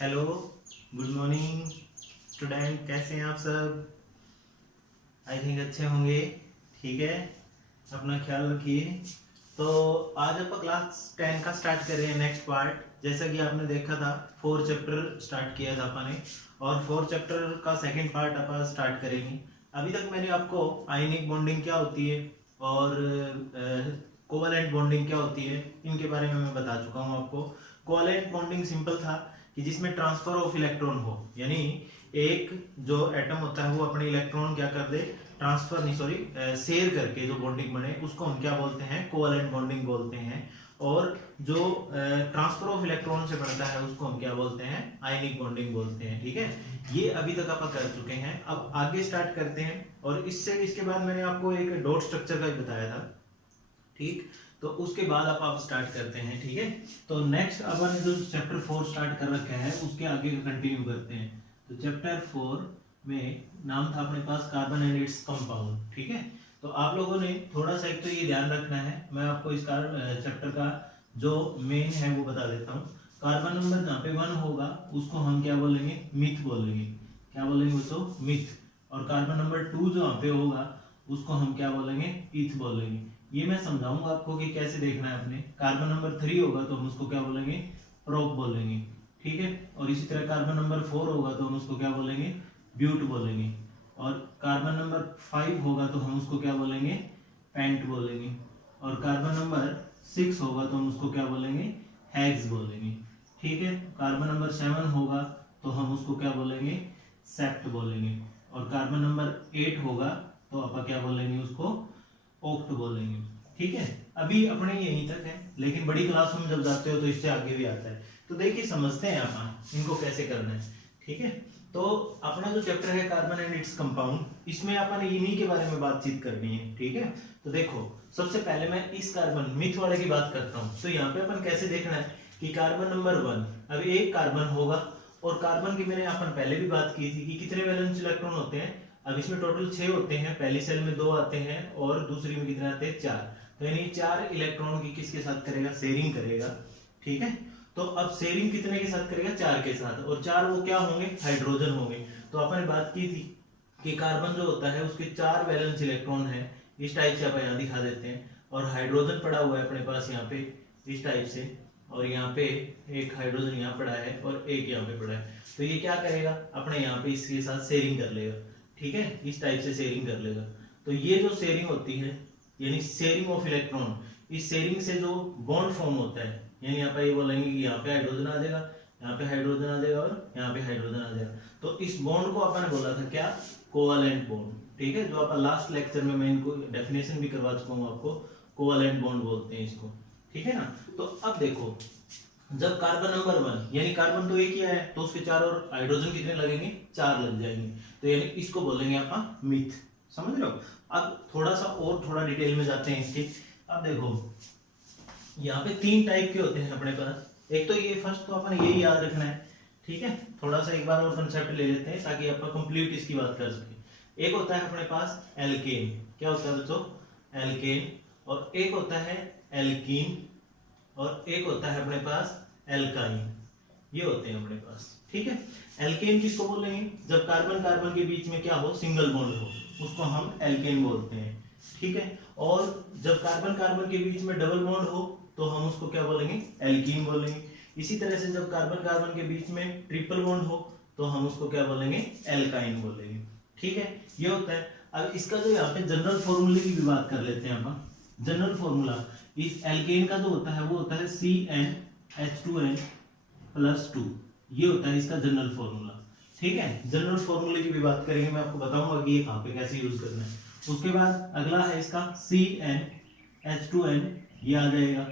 Hello, good morning student. कैसे हैं आप सब? आई थिंक अच्छे होंगे। ठीक है, अपना ख्याल रखिए। तो आज आप क्लास 10 का स्टार्ट कर रहे हैं नेक्स्ट पार्ट। जैसा कि आपने देखा था 4 चैप्टर स्टार्ट किया था अपन ने, और 4 चैप्टर का सेकंड पार्ट अपन स्टार्ट करेंगे। अभी तक मैंने आपको आयनिक बॉन्डिंग क्या होती है और कोवैलेंट बॉन्डिंग क्या होती है इनके बारे में मैं बता चुका हूँ आपको। कोवैलेंट बॉन्डिंग सिंपल था कि जिसमें ट्रांसफर ऑफ इलेक्ट्रॉन हो, यानी एक जो एटम होता है वो अपने इलेक्ट्रॉन क्या कर दे, ट्रांसफर नहीं सॉरी शेयर करके जो बॉन्डिंग बने उसको हम क्या बोलते हैं, कोवैलेंट बॉन्डिंग बोलते हैं। और जो ट्रांसफर ऑफ इलेक्ट्रॉन से बनता है उसको हम क्या बोलते हैं, आयनिक बॉन्डिंग बोलते हैं। ठीक है, ये अभी तक आप कर चुके हैं। अब आगे स्टार्ट करते हैं। और इसके बाद मैंने आपको एक डॉट स्ट्रक्चर का बताया था, ठीक। तो उसके बाद आप स्टार्ट करते हैं। ठीक है, तो नेक्स्ट अपन जो चैप्टर 4 स्टार्ट कर रखा है उसके आगे कंटिन्यू करते हैं। तो चैप्टर 4 में नाम था अपने पास कार्बन एंड इट्स कंपाउंड। ठीक है, तो आप लोगों ने थोड़ा सा एक तो ये ध्यान रखना है, मैं आपको इस चैप्टर का जो मेन है वो बता देता हूँ। कार्बन नंबर जहाँ पे 1 होगा उसको हम क्या बोलेंगे, मिथ बोलेंगे। क्या बोलेंगे उसको, मिथ। और कार्बन नंबर 2 जो यहाँ पे होगा उसको हम क्या बोलेंगे, ईथ बोलेंगे। ये मैं समझाऊंगा आपको कि कैसे देखना है अपने। कार्बन नंबर 3 होगा तो हम उसको क्या बोलेंगे, प्रोप बोलेंगे। ठीक है, और इसी तरह कार्बन नंबर 4 होगा तो हम उसको क्या बोलेंगे, ब्यूट बोलेंगे। और कार्बन नंबर 5 होगा तो हम उसको क्या बोलेंगे, पेंट बोलेंगे। और कार्बन नंबर 6 होगा तो हम उसको क्या बोलेंगे, हेक्स बोलेंगे। ठीक है, कार्बन नंबर 7 होगा तो हम उसको क्या बोलेंगे, सेप्ट बोलेंगे। और कार्बन नंबर 8 होगा तो आप क्या बोलेंगे, उसको ऑक्ट बोलेंगे। ठीक है, अभी अपने यहीं तक है, लेकिन बड़ी क्लास में जब जाते हो तो इससे आगे भी आता है। तो देखिए समझते हैं अपन इनको कैसे करना है। ठीक है, तो अपना जो चैप्टर है कार्बन एंड इट्स कंपाउंड, इसमें अपन इन्हीं के बारे में बातचीत करनी है। ठीक है, तो देखो सबसे पहले मैं इस कार्बन मिथ वाले की बात करता हूँ। तो यहाँ पे अपन कैसे देखना है कि कार्बन नंबर 1, अभी एक कार्बन होगा और कार्बन की मैंने अपन पहले भी बात की थी कि कितने वैलेंस इलेक्ट्रॉन होते हैं। अब इसमें टोटल 6 होते हैं, पहली सेल में 2 आते हैं और दूसरी में कितने आते हैं, 4। तो यानी 4 इलेक्ट्रॉन की किसके साथ करेगा, शेयरिंग करेगा। ठीक है, तो अब शेयरिंग कितने के साथ करेगा, 4 के साथ। और 4 वो क्या होंगे, हाइड्रोजन होंगे। तो अपन बात की थी कि कार्बन जो होता है उसके 4 वैलेंस इलेक्ट्रॉन है, इस टाइप से अपन यहाँ दिखा देते हैं। और हाइड्रोजन पड़ा हुआ है अपने पास यहाँ पे इस टाइप से, और यहाँ पे एक हाइड्रोजन यहाँ पड़ा है और एक यहाँ पे पड़ा है। तो ये क्या करेगा, अपने यहाँ पे इसके साथ शेयरिंग कर लेगा। ठीक है, इस टाइप से शेयरिंग कर लेगा। तो ये जो शेयरिंग होती है यानी शेयरिंग ऑफ इलेक्ट्रॉन, इस शेयरिंग से जो बॉन्ड फॉर्म होता है, यानी यहाँ पे ये बोलेंगे कि यहाँ पे हाइड्रोजन आ जाएगा, यहाँ पे हाइड्रोजन आ जाएगा और यहाँ पे हाइड्रोजन आ जाएगा। तो इस बॉन्ड को अपन ने बोला था क्या, कोवैलेंट बॉन्ड। ठीक है, जो अपन लास्ट लेक्चर में मैं इनको डेफिनेशन भी करवा चुका हूँ आपको, कोवैलेंट बॉन्ड बोलते हैं इसको। ठीक है ना, तो अब देखो जब कार्बन नंबर 1 यानी कार्बन तो एक ही है तो उसके 4 और हाइड्रोजन कितने लगेंगे, 4 लग जाएंगे। तो यानी इसको बोलेंगे अपन मिथ। समझ रहे हो? अब थोड़ा सा और थोड़ा डिटेल में जाते हैं इसके। अब देखो यहाँ पे 3 टाइप के होते हैं अपने पास। एक तो ये फर्स्ट, तो अपन यही याद रखना है। ठीक है, थोड़ा सा एक बार और कंसेप्ट ले लेते हैं ताकि अपन कंप्लीट इसकी बात कर सके। एक होता है अपने पास एल्केन। क्या होता है बच्चों, एल्केन। और एक होता है एल्कीन, और एक होता है अपने पास एल्काइन। ये होते हैं अपने पास। ठीक है, एल्केन किसको बोलेंगे, जब कार्बन कार्बन के बीच में क्या हो, सिंगल बॉन्ड हो, उसको हम एल्केन बोलते हैं। ठीक है, और जब कार्बन कार्बन के बीच में डबल बॉन्ड हो तो हम उसको क्या बोलेंगे, एल्कीन बोलेंगे। इसी तरह से जब कार्बन कार्बन के बीच में ट्रिपल बॉन्ड हो तो हम उसको क्या बोलेंगे, एल्काइन बोलेंगे। ठीक है, ये होता है। अब इसका जो यहाँ पे जनरल फॉर्मूले की भी बात कर लेते हैं हम। जनरल फॉर्मूला इस एल्केन का जो होता है वो होता है CnH2n+2। ये होता है इसका जनरल फॉर्मूला। ठीक है, जनरल फॉर्मूले की भी बात करेंगे, मैं आपको बताऊंगा कि ये कहाँ पे कैसे यूज करना है। उसके बाद अगला है इसका CnH2n, ये आ जाएगा।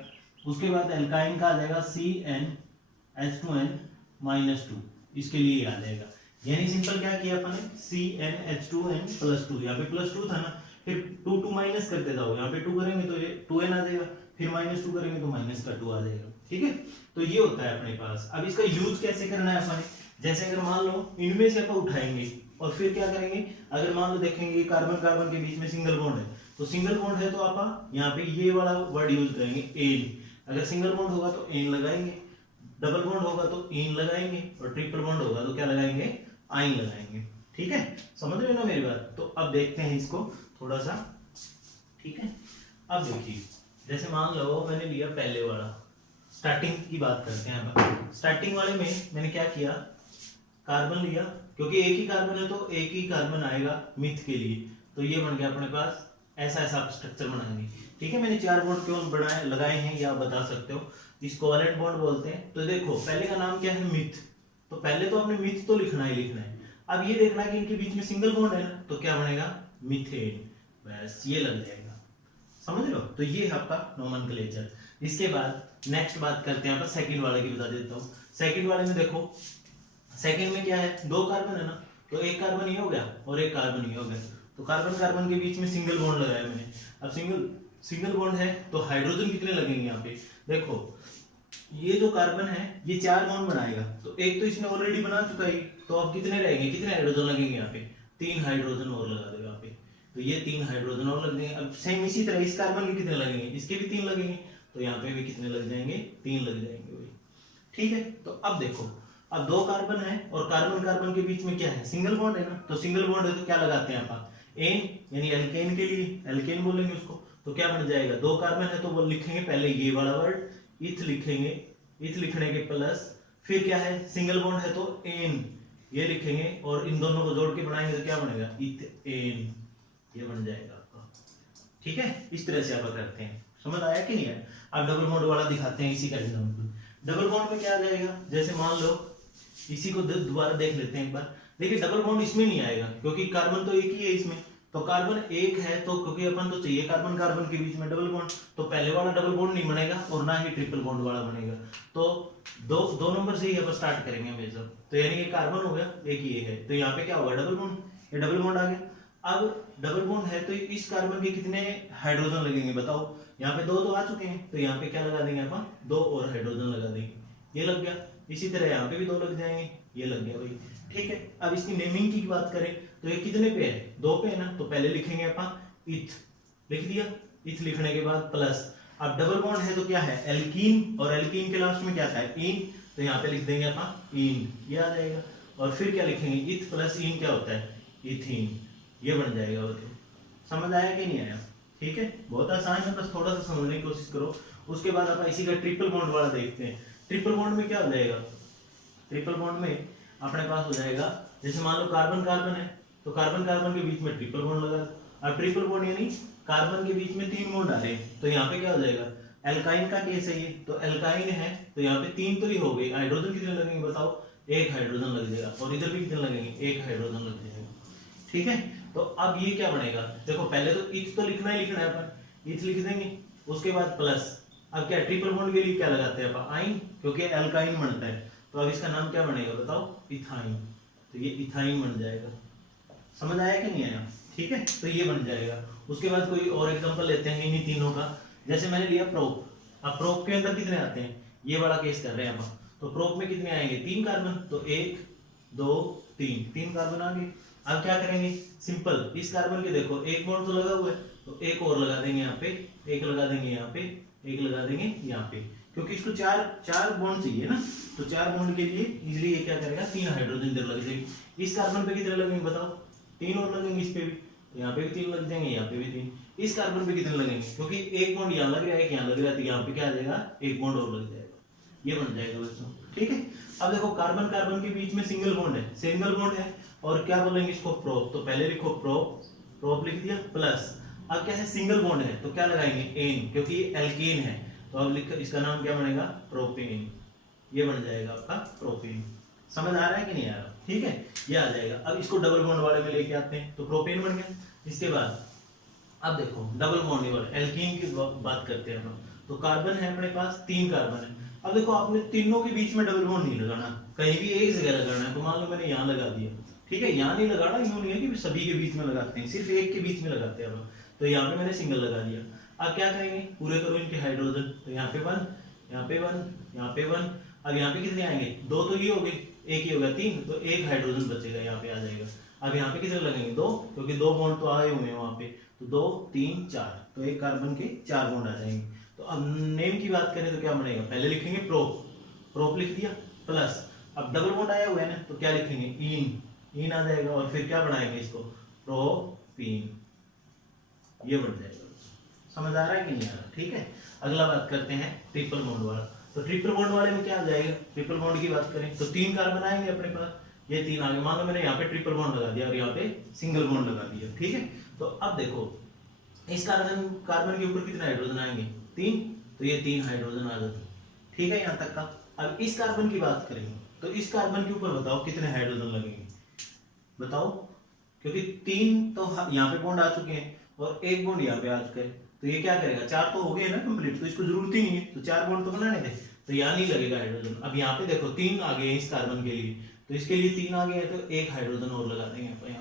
उसके बाद एल्काइन का आ जाएगा CnH2n-2, इसके लिए आ जाएगा। यानी सिंपल क्या किया अपन ने, CnH2n+2, यहाँ पे +2 था ना, फिर 2 माइनस करते जाओ, यहाँ पे 2 करेंगे तो ये 2n आ जाएगा, फिर -2 करेंगे तो -2 आ जाएगा। ठीक है, तो ये होता है अपने पास। अब इसका यूज कैसे करना है अपन, जैसे अगर मान लो इनमें से अपन उठाएंगे और फिर क्या करेंगे, अगर मान लो देखेंगे कार्बन कार्बन के बीच में सिंगल बॉन्ड है, तो सिंगल बॉन्ड है तो आप यहाँ पे ये वाला वर्ड यूज करेंगे, एन। अगर सिंगल बॉन्ड होगा तो एन लगाएंगे। डबल बॉन्ड होगा तो इन लगाएंगे, और ट्रिपल बॉन्ड होगा तो क्या लगाएंगे, आइन लगाएंगे। ठीक है, समझ रहे हो ना मेरी बात। तो अब देखते हैं इसको थोड़ा सा। ठीक है, अब देखिए जैसे मान लो मैंने लिया पहले वाला, स्टार्टिंग की बात करते हैं। अब स्टार्टिंग वाले में मैंने क्या किया, कार्बन लिया, क्योंकि एक ही कार्बन है तो एक ही कार्बन आएगा मिथ के लिए, तो ये बन गया अपने पास, ऐसा ऐसा स्ट्रक्चर बनाएंगे। ठीक है, मैंने 4 बॉन्ड क्यों बनाए लगाए हैं ये आप बता सकते हो, इसको कोवेलेंट बॉन्ड बोलते हैं। तो देखो पहले का नाम क्या है, मिथ, तो पहले तो आपने मिथ तो लिखना ही लिखना है। अब ये देखना है कि इनके बीच में सिंगल बॉन्ड है ना, तो क्या बनेगा, मीथेन, बस ये लग जाएगा, समझ लो। तो ये है आपका नोमेनक्लेचर। इसके बाद नेक्स्ट बात करते हैं, यहाँ पर सेकंड वाले की बता देता हूँ। सेकंड वाले में देखो, सेकंड में क्या है, 2 कार्बन है ना, तो एक कार्बन ये हो गया और एक कार्बन ये हो गया, तो कार्बन कार्बन के बीच में सिंगल बॉन्ड लगाया मैंने। अब सिंगल बॉन्ड है तो हाइड्रोजन कितने लगेंगे यहाँ पे, देखो ये जो कार्बन है ये 4 बॉन्ड बनाएगा, तो एक तो इसने ऑलरेडी बना चुका है, तो अब कितने रहेंगे, कितने हाइड्रोजन लगेंगे यहाँ पे, 3 हाइड्रोजन और लगा देगा यहाँ पे, तो ये 3 हाइड्रोजन और लग जाएंगे। अब सेम इसी तरह इस कार्बन के कितने लगेंगे, इसके भी 3 लगेंगे, तो यहाँ पे भी कितने लग जाएंगे, 3 लग जाएंगे भाई। ठीक है, तो अब देखो, अब 2 कार्बन है और कार्बन कार्बन के बीच में क्या है, सिंगल बॉन्ड है ना, तो सिंगल बॉन्ड है तो क्या लगाते हैं आप, एन, यानी एल्केन के लिए एल्केन बोलेंगे उसको, तो क्या बन जाएगा, 2 कार्बन है तो वो लिखेंगे पहले ये वाला वर्ड इथ लिखेंगे, इथ लिखने के प्लस फिर क्या है, सिंगल बॉन्ड है तो एन ये लिखेंगे, और इन दोनों को जोड़ के बनाएंगे तो क्या बनेगा, इथ एन, ये बन जाएगा आपका। ठीक है, इस तरह से आप करते हैं, समझ आया कि नहीं आया। अब डबल बॉन्ड वाला दिखाते हैं इसी का एग्जांपल। डबल बॉन्ड में क्या आ जाएगा, जैसे मान लो इसी को दोबारा देख लेते हैं एक बार। देखिए डबल बॉन्ड इसमें नहीं आएगा क्योंकि कार्बन तो एक ही है इसमें, तो कार्बन एक है तो क्योंकि अपन तो चाहिए कार्बन कार्बन के बीच में डबल बॉन्ड, तो पहले वाला डबल बॉन्ड नहीं बनेगा और ना ही ट्रिपल बॉन्ड वाला बनेगा। तो दो नंबर से ही अपन स्टार्ट करेंगे हमेशा, तो यानी कि कार्बन हो गया, एक ये है, तो यहाँ पे क्या होगा, डबल बॉन्ड, ये डबल बॉन्ड आ गया। अब डबल बॉन्ड है तो इस कार्बन के कितने हाइड्रोजन लगेंगे बताओ, यहाँ पे 2 तो आ चुके हैं, तो यहाँ पे क्या लगा देंगे अपन, 2 और हाइड्रोजन लगा देंगे, ये लग गया। इसी तरह यहाँ पे भी 2 लग जाएंगे, ये लग गया भाई। ठीक है, अब इसकी नेमिंग की बात करें तो ये कितने पे है, 2 पे है ना, तो पहले लिखेंगे अपन इथ, लिख दिया, इथ लिखने के बाद प्लस, अब डबल बॉन्ड है तो क्या है, एल्कीन, और एल्कीन के लास्ट में क्या था, इन, तो यहाँ पे लिख देंगे अपन इन, ये आ जाएगा। और फिर क्या लिखेंगे, इथ प्लस इन क्या होता है, इथीन, ये बन जाएगा। मतलब समझ आया कि नहीं आया। ठीक है, बहुत आसान है, बस थोड़ा सा समझने की कोशिश करो। उसके बाद अपन इसी का ट्रिपल बॉन्ड वाला देखते हैं। ट्रिपल बॉन्ड में क्या हो जाएगा, ट्रिपल बॉन्ड में अपने पास हो जाएगा, जैसे मान लो कार्बन कार्बन है तो कार्बन कार्बन के बीच में ट्रिपल बॉन्ड लगा, अब ट्रिपल बॉन्ड यानी कार्बन के बीच में 3 बॉन्ड आ रहे हैं, तो यहाँ पे क्या हो जाएगा, एल्काइन का केस है ये, तो एल्काइन है तो यहाँ पे 3 तो ही हो गए, हाइड्रोजन कितने लगेंगे बताओ, 1 हाइड्रोजन लग जाएगा, और इधर भी कितने लगेंगे, 1 हाइड्रोजन लग जाएगा। ठीक है, तो अब ये क्या बनेगा, देखो पहले तो इथ तो लिखना ही लिखना है अपन, इथ लिख देंगे, उसके बाद प्लस, अब क्या ट्रिपल बॉन्ड के लिए क्या लगाते हैं अपन, आइन, क्योंकि एल्काइन बनता है, तो अब इसका नाम क्या बनेगा बताओ, इथाइन, तो ये इथाइन बन जाएगा। समझ आया कि नहीं आया। ठीक है, तो ये बन जाएगा। उसके बाद कोई और एग्जांपल लेते हैं इन्हीं तीनों का, जैसे मैंने लिया प्रोप, अब प्रोप के अंदर कितने आते हैं, ये वाला केस कर रहे हैं अपन, तो प्रोप में कितने आएंगे, 3 कार्बन, तो 1 2 3 कार्बन आ गए। अब क्या करेंगे, सिंपल, इस कार्बन के देखो 1 बॉन्ड तो लगा हुआ है, तो 1 और लगा देंगे यहाँ पे, 1 लगा देंगे यहाँ पे, 1 लगा देंगे यहाँ पे, क्योंकि इसको 4 बॉन्ड चाहिए ना, तो 4 बॉन्ड के लिए इजीली ये क्या करेगा, 3 हाइड्रोजन इधर लग जाएगी। इस कार्बन पे कितने लगेंगे बताओ, 3 और लगेंगे इस पे भी, तो यहाँ पे भी 3 लग जाएंगे, यहाँ पे भी 3, इस कार्बन पे कितने लगेंगे, क्योंकि 1 बॉन्ड यहाँ लग रहा है, 1 यहाँ लग रहा है, तो यहाँ पे क्या आ जाएगा, 1 बॉन्ड और लग जाएगा, ये बन जाएगा बच्चों। ठीक है, अब देखो कार्बन कार्बन के बीच में सिंगल बॉन्ड है, सिंगल बॉन्ड है, और क्या बोलेंगे इसको, प्रोप, तो पहले लिखो प्रोप, प्रोप लिख दिया, प्लस अब क्या है, सिंगल बॉन्ड है तो क्या लगाएंगे, एन, क्योंकि एल्केन है, तो अब लिख, इसका नाम क्या बनेगा, प्रोपेन, ये बन जाएगा आपका प्रोपेन। समझ आ रहा है कि नहीं आ रहा। ठीक है, ये आ जाएगा। अब इसको डबल बॉन्ड वाले में लेके आते हैं, तो प्रोपेन बन गया। इसके बाद अब देखो डबल बॉन्ड वाले एल्कीन की बात करते हैं हम, तो कार्बन है अपने पास, 3 कार्बन है। अब देखो आपने तीनों के बीच में डबल बॉन्ड नहीं लगाना, कहीं भी एक जगह लगाना है, तो मान लो मैंने यहाँ लगा दिया, ठीक है, यहाँ नहीं लगाना, यूं नहीं है कि सभी के बीच में लगाते हैं, सिर्फ एक के बीच में लगाते हैं हम, तो यहाँ पे मैंने सिंगल लगा दिया। अब क्या करेंगे, पूरे करो इनके हाइड्रोजन, तो यहाँ पे 1, यहाँ पे 1, यहाँ पे 1, अब यहाँ पे कितने आएंगे, 2 तो ये हो गए, 1 ही होगा 3, तो 1 हाइड्रोजन बचेगा, यहाँ पे आ जाएगा। अब यहाँ पे कितने लगेंगे, 2, क्योंकि 2 बॉन्ड तो आए हुए हैं वहां पे, तो 2 3 4, तो एक कार्बन के 4 बॉन्ड आ जाएंगे। तो अब नेम की बात करें तो क्या बनेगा, पहले लिखेंगे प्रोप, प्रोप लिख दिया प्लस, अब डबल बॉन्ड आया हुआ है ना, तो क्या लिखेंगे इन आ जाएगा, और फिर क्या बनाएंगे इसको प्रोपीन, ये बन जाएगा। समझ आ रहा है कि नहीं आ रहा? ठीक है, अगला बात करते हैं ट्रिपल बॉन्ड वाला। तो ट्रिपल बॉन्ड वाले में क्या आ जाएगा, ट्रिपल बॉन्ड की बात करें तो 3 कार्बन आएंगे अपने पास, ये 3 आगे, मान लो मैंने यहाँ पे ट्रिपल बॉन्ड लगा दिया और यहाँ पे सिंगल बॉन्ड लगा दिया, ठीक है। तो अब देखो इस कार्बन के ऊपर कितने हाइड्रोजन आएंगे 3, तो ये 3 हाइड्रोजन आ जाते, ठीक है यहाँ तक का। अब इस कार्बन की बात करेंगे तो इस कार्बन के ऊपर बताओ कितने हाइड्रोजन लगेंगे, बताओ, क्योंकि 3 तो यहाँ पे बॉन्ड आ चुके हैं और 1 बॉन्ड यहाँ पे आ चुका है, तो ये क्या करेगा, 4 तो हो गए ना कंप्लीट, तो इसको जरूरत ही नहीं है, तो 4 बॉन्ड तो बनाने थे, तो यहाँ नहीं लगेगा हाइड्रोजन। अब यहाँ पे देखो 3 आ गए इस कार्बन के लिए, तो इसके लिए 3 आ गए, तो 1 हाइड्रोजन और लगा देंगे यहाँ पे,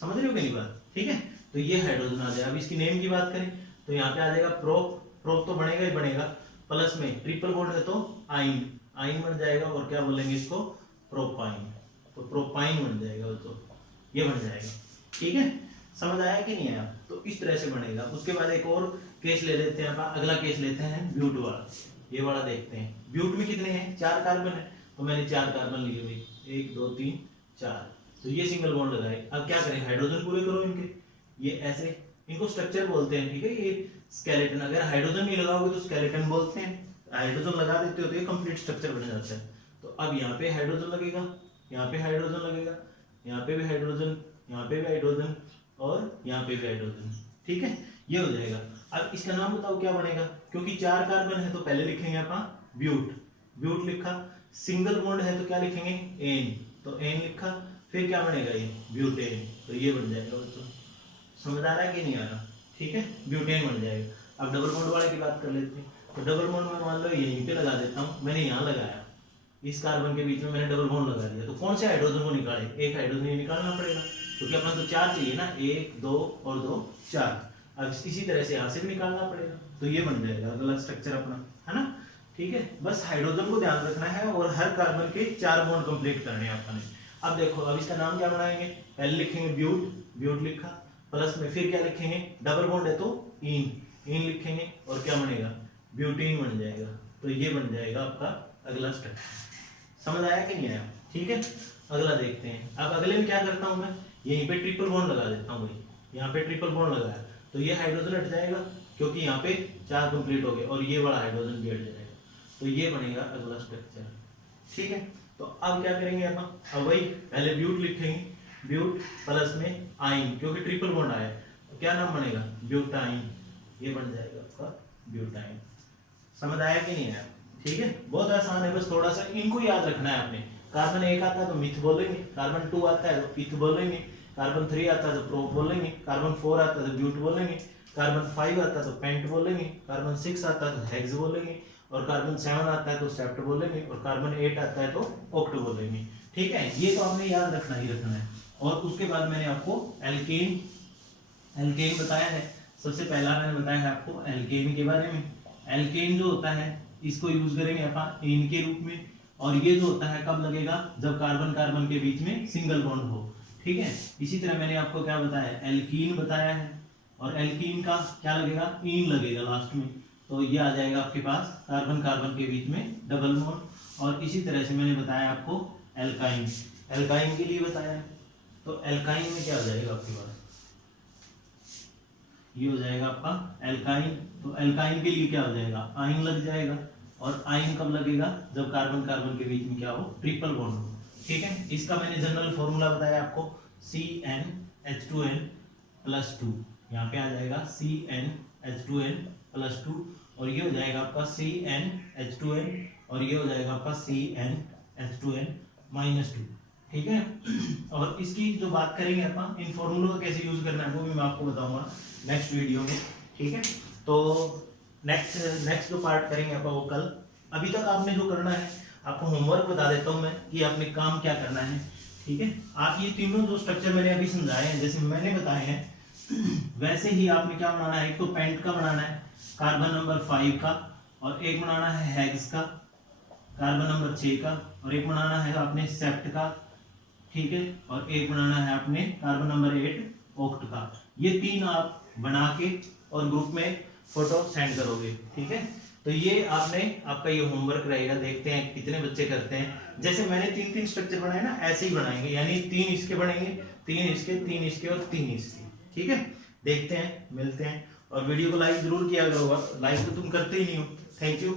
समझ रहे हो मेरी बात? ठीक है, तो ये हाइड्रोजन आ जाएगा। अब इसकी नेम की बात करें तो यहाँ पे आ जाएगा प्रोप तो बनेगा ही बनेगा, प्लस में ट्रिपल बॉन्ड है तो आइन बन जाएगा, और क्या बोलेंगे इसको प्रोपाइन, तो प्रोपाइन बन जाएगा, तो ये बन जाएगा, ठीक है। समझ आया कि नहीं आया? तो इस तरह से बनेगा। उसके बाद एक और केस ले लेते हैं, अगला केस लेते हैं ब्यूट वाला, ये वाला देखते हैं। ब्यूट में कितने हैं, 4 कार्बन है, तो मैंने 4 कार्बन लिए भाई, 1 2 3 4, तो ये सिंगल बॉन्ड लगाए। अब क्या करें, हाइड्रोजन पूरे करो इनके, ये ऐसे, इनको स्ट्रक्चर बोलते हैं, ठीक है, ये स्केलेटन। अगर हाइड्रोजन नहीं लगाओगे तो स्केलेटन बोलते हैं, हाइड्रोजन लगा देते हो तो ये कंप्लीट स्ट्रक्चर बन जाता है। तो अब यहाँ पे हाइड्रोजन लगेगा, यहाँ पे हाइड्रोजन लगेगा, यहाँ पे भी हाइड्रोजन, यहाँ पे भी हाइड्रोजन, और यहाँ पे भी हाइड्रोजन, ठीक है, ये हो जाएगा। अब इसका नाम बताओ क्या बनेगा, क्योंकि 4 कार्बन है तो पहले लिखेंगे आप ब्यूट लिखा, सिंगल बॉन्ड है तो क्या लिखेंगे एन, तो एन लिखा, फिर क्या बनेगा ये ब्यूटेन, तो ये बन जाएगा बच्चों। समझ आ रहा है कि नहीं आ रहा? ठीक है, ब्यूटेन बन जाएगा। अब डबल बॉन्ड वाले की बात कर लेते हैं, तो डबल बॉन्ड में मान लो यहीं पे लगा देता हूँ, मैंने यहाँ लगाया, इस कार्बन के बीच में मैंने डबल बॉन्ड लगा दिया, तो कौन से हाइड्रोजन को निकाले, एक हाइड्रोजन ये निकालना पड़ेगा, क्योंकि अपना तो 4 चाहिए ना, 1 2 और 2 4। अब इसी तरह से यहाँ से भी निकालना पड़ेगा, तो ये बन जाएगा अगला स्ट्रक्चर अपना, है ना। ठीक है, बस हाइड्रोजन को ध्यान रखना है और हर कार्बन के 4 बॉन्ड कंप्लीट करने हैं अपने। अब देखो, अब इसका नाम क्या बनाएंगे, पहले लिखेंगे ब्यूट लिखा, प्लस में फिर क्या लिखेंगे, डबल बॉन्ड है तो इन लिखेंगे, और क्या बनेगा ब्यूटीन बन जाएगा, तो ये बन जाएगा आपका अगला स्ट्रक्चर। समझ आया कि नहीं आया? ठीक है, अगला देखते हैं। अब अगले में क्या करता हूं मैं, यहीं पे ट्रिपल बॉन्ड लगा देता हूं भाई, यहाँ पे ट्रिपल बॉन्ड लगाया तो ये हाइड्रोजन हट जाएगा, क्योंकि यहाँ पे 4 कंप्लीट हो गए, और ये वाला हाइड्रोजन भी हट जाएगा, तो ये बनेगा अगला स्ट्रक्चर। ठीक है, तो अब क्या करेंगे अपन, अब वही पहले ब्यूट लिखेंगे, ब्यूट प्लस में आइन, क्योंकि ट्रिपल बॉन्ड आया, तो क्या नाम बनेगा ब्यूटाइन, ये बन जाएगा आपका ब्यूटाइन। समझ आया कि नहीं आया? ठीक है, बहुत आसान है, बस थोड़ा सा इनको याद रखना है आपने। कार्बन 1 आता है तो मिथ बोलेंगे, कार्बन 2 आता है तो इथ बोलेंगे, कार्बन 3 आता है तो प्रोप बोलेंगे, कार्बन 4 आता है तो ब्यूट बोलेंगे, कार्बन 5 आता है तो पेंट बोलेंगे, कार्बन 6 आता है तो हेक्स बोलेंगे, और कार्बन 7 आता है तो सेप्ट बोलेंगे, और कार्बन 8 आता है तो ऑक्ट बोलेंगे। ठीक है, ये तो आपने याद रखना ही रखना है। और उसके बाद मैंने आपको एल्केन बताया है, सबसे पहला मैंने बताया है आपको एल्केन के बारे में। एल्केन जो होता है इसको यूज करेंगे अपन एन के रूप में, और ये जो होता है कब लगेगा, जब कार्बन कार्बन के बीच में सिंगल बॉन्ड हो। ठीक है, इसी तरह मैंने आपको क्या बताया, एल्कीन बताया है, और एल्कीन का क्या लगेगा, इन लगेगा लास्ट में, तो ये आ जाएगा आपके पास कार्बन कार्बन के बीच में डबल बॉन्ड। और इसी तरह से मैंने बताया आपको एल्काइन के लिए बताया है, तो एल्काइन में क्या हो जाएगा आपके पास, ये हो जाएगा आपका एल्काइन। तो एल्काइन के लिए क्या हो जाएगा, आइन लग जाएगा, और आइन कब लगेगा, जब कार्बन कार्बन के बीच में क्या हो, ट्रिपल बॉन्ड हो। ठीक है, इसका मैंने जनरल फॉर्मूला बताया आपको, CnH2n+2, यहाँ पे आ जाएगा CnH2n+2, और ये हो जाएगा आपका CnH2n, और ये हो जाएगा आपका CnH2n-2। ठीक है, और इसकी जो बात करेंगे अपन, इन फॉर्मूलों का कैसे यूज करना है वो भी मैं आपको बताऊंगा नेक्स्ट वीडियो में। ठीक है, तो नेक्स्ट जो पार्ट करेंगे अपन वो कल। अभी तक आपने जो करना है, आपको होमवर्क बता देता हूं मैं कि आपने काम क्या करना है। ठीक है, आप ये तीनों जो स्ट्रक्चर मैंने अभी समझाए हैं, जैसे मैंने बताए हैं वैसे ही आपने क्या बनाना है, एक तो पेंट का बनाना है कार्बन नंबर 5 का, और एक बनाना है हेक्स का कार्बन नंबर 6 का, और एक बनाना है आपने सेप्ट का। ठीक है, और एक बनाना है आपने कार्बन नंबर 8 ऑक्ट का। ये 3 आप बना के और ग्रुप में फोटो सेंड करोगे। ठीक है, तो ये आपका ये होमवर्क रहेगा, देखते हैं कितने बच्चे करते हैं। जैसे मैंने 3-3 स्ट्रक्चर बनाए ना, ऐसे ही बनाएंगे, यानी 3 इसके बनेंगे, 3 इसके, 3 इसके और 3 इसके। ठीक है, देखते हैं, मिलते हैं। और वीडियो को लाइक जरूर किया करो, लाइक तो तुम करते ही नहीं हो। Thank you.